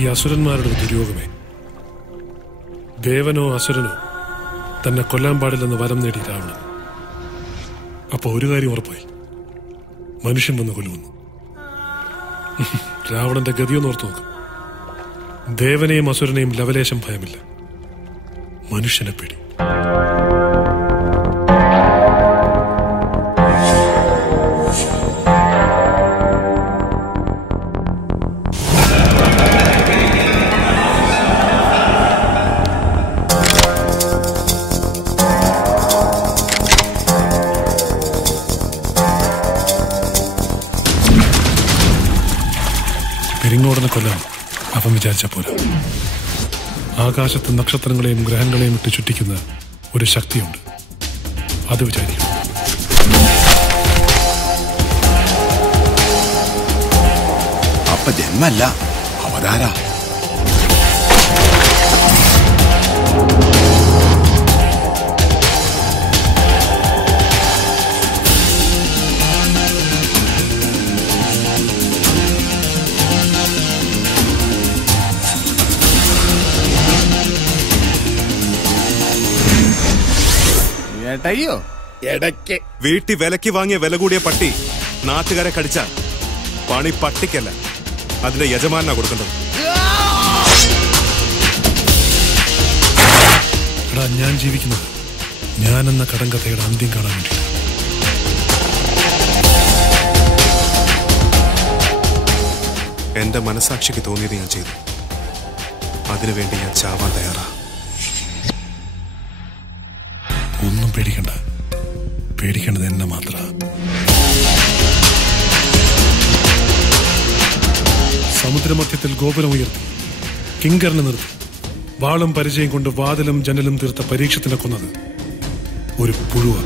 ഈ അസുരന്മാരുടെ ദുര്യോഗമേ, ദേവനോ അസുരനോ തന്നെ കൊല്ലാൻ പാടില്ലെന്ന് വരം നേടി രാവണൻ. അപ്പൊ ഒരു കാര്യം ഉറപ്പായി, മനുഷ്യൻ വന്ന് കൊല്ലുമെന്ന്. രാവണന്റെ ഗതിയൊന്ന് ഓർത്തു നോക്ക്. ദേവനെയും അസുരനെയും ലവലേശം ഭയമില്ല, മനുഷ്യനെ പേടി. പെരിങ്ങോടനെ കൊല്ലാൻ അവൻ വിചാരിച്ച പോലെ ആകാശത്ത് നക്ഷത്രങ്ങളെയും ഗ്രഹങ്ങളെയും ഇട്ട് ചുറ്റിക്കുന്ന ഒരു ശക്തിയുണ്ട്. അത് വിചാരിക്കും. അപ്പൊ ജന്മല്ല, അവതാര. ഏട്ടയ്യോ, ഇടയ്ക്ക് വീട്ടിൽ വിലക്ക് വാങ്ങിയ വില കൂടിയ പട്ടി നാട്ടുകാരെ കടിച്ച പണി പട്ടിക്കല്ല, അതിന്റെ യജമാനാ കൊടുക്കേണ്ടത്. എടാ, ഞാൻ ജീവിക്കുന്നത് ഞാനെന്ന കടങ്കഥയുടെ അന്ത്യം കാണാൻ വേണ്ടി. എന്റെ മനസാക്ഷിക്ക് തോന്നിയത് ഞാൻ ചെയ്തു. അതിനുവേണ്ടി ഞാൻ ചാവാൻ തയ്യാറാ. ഒന്നും പേടിക്കണ്ട, പേടിക്കേണ്ടത് എന്നെ മാത്ര. സമുദ്രമധ്യത്തിൽ ഗോപുരമുയർത്തി കിങ്കരനെ നിർത്തി വാളും പരിചയം കൊണ്ട് വാതിലും ജനലും തീർത്ത പരീക്ഷത്തിനെ കൊന്നത് ഒരു പുഴുവ.